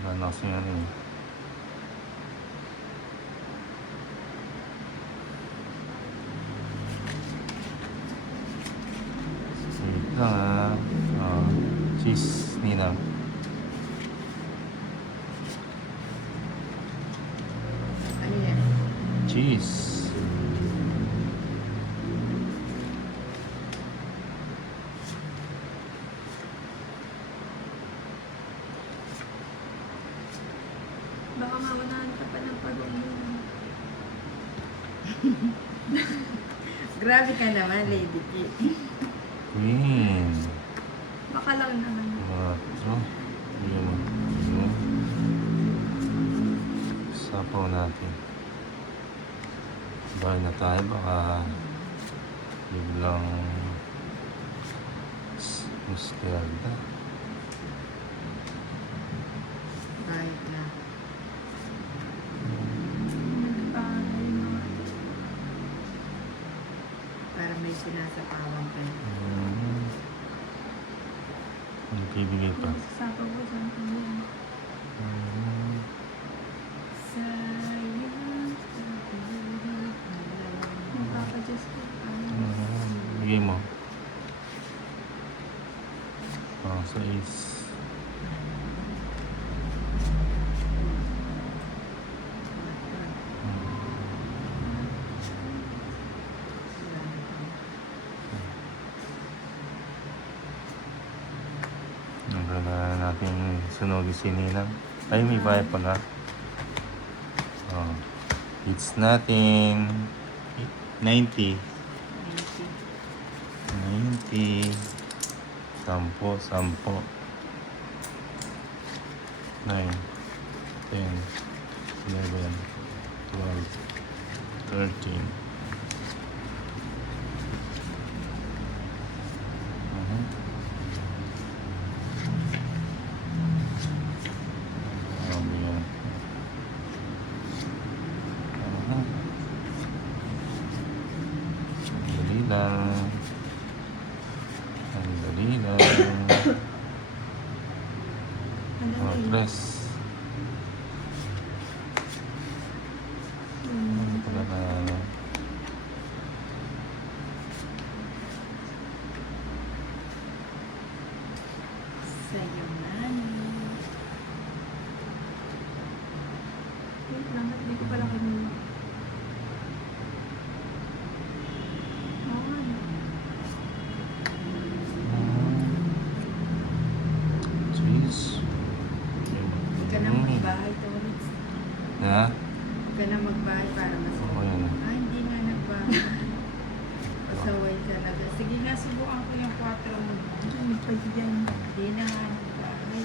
Wala na kasi ano eh. Wait lang ah. Cheese, Nina. Ano yan? Cheese. Baka maunahan ka pa ng pag-uwi. Grabe ka naman, Lady K. Queen. Baka lang naman. So, yun mo. Yun. Sapaw natin. Bahay na tayo, baka biglang muskelda. Kahit na. Nagpapalay mga Para may sinasapawan ka. Ang bibigay pa. sasapaw ko sa yan. Sayang. Magpapadjust ko. Bigay mo. Sa is. Nagkala natin sunogi si Ninang. Ay, may bayad pala. It's nothing. 90. 90. 10. 9, 10, 11, 12, 13. Dali lang. Press. Pala na ano. Sa'yo, Nani. Wait lang, hindi ko pala kanina. Cheese. Huwag ka na magbahay, Tawits. Ha? Huwag ka na magbahay para mas... Oo, yan. Hindi nga nagbahay. Pasaway talaga. Sige nga, subukan ko yung 4 mo. Ano pa dyan? Hindi na nga nagbahay.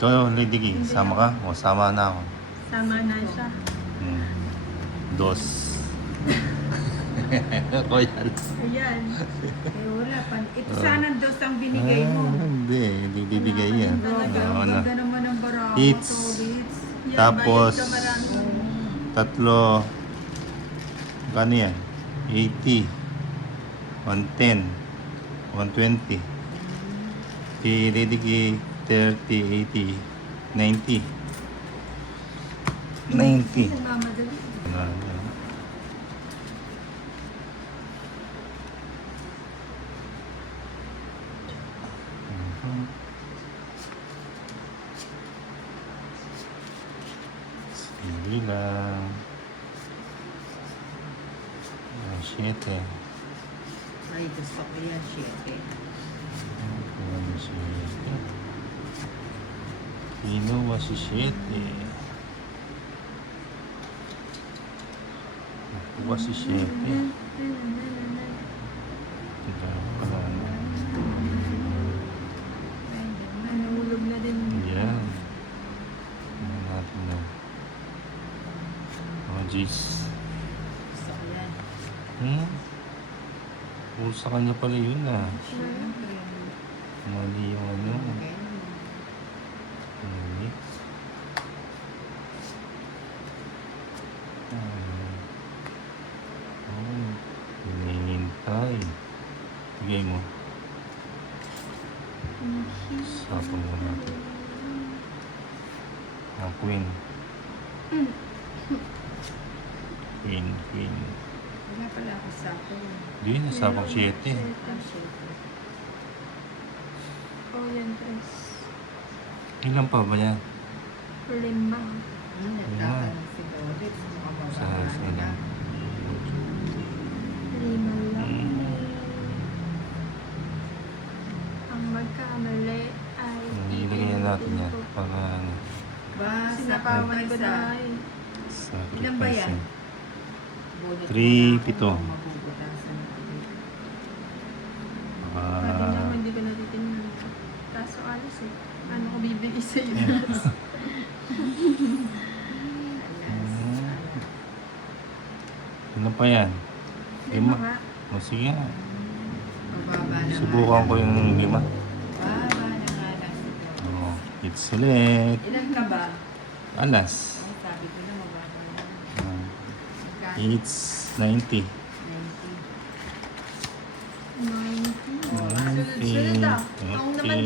Ito, Lady G, sama ka? O, sama na ako. Sama na siya. Dos. Royal. Ayan. Wala pa. Ito sana dos ang binigay mo. Hindi bibigay yan. Talaga, Oo ang na. ganda naman ng barako. Hits. Tawits. Yan, Tapos, bayad ka marami. tatlo. Kano yan? 80. 110. 120. Kay Lady G, 30, 80, 90. 90. Nagmamadali. Sige lang. 7. Ay, gusto ko yan, 7. Kinuha si 7. Nakuha si 7. Tignan ko pala. Nahulog na din. Yan. Tignan natin na. Oh, jeez. Gusto ko yan. Puro sa kanya pala yun ah. Siyempre. Mali yung ano. Okay. Mali. Hinihintay. Bigay mo. Sapo mo natin. Ang queen. Queen. Wala pala ako sa ako. Di, nasa pang 7. Oh, yan, 3. Ilan pa ba yan? 5. Nagtatanong si Doris. Sa sila. 5 lang. Ang magkamali ay Ilagay na natin yan. Para ano, Ba, Sinapawan ko na ay. Ilan ba yan? sacrifice. 3, 7. Pwede naman, hindi ko natitingnan. Kaso alas eh. Ano ko bibigay sa iyo? Ilan pa yan? 5 nga. O sige nga. Mababa na. Subukan ko yung 5. Baba na nga lang si Doris. Oh, it's select. Ilan ka ba? Alas. Ay, sabi ko na mababa na. Ah, Magkano? it's 90. 90. 90. Oh, Sunod-sunod ah. Ako naman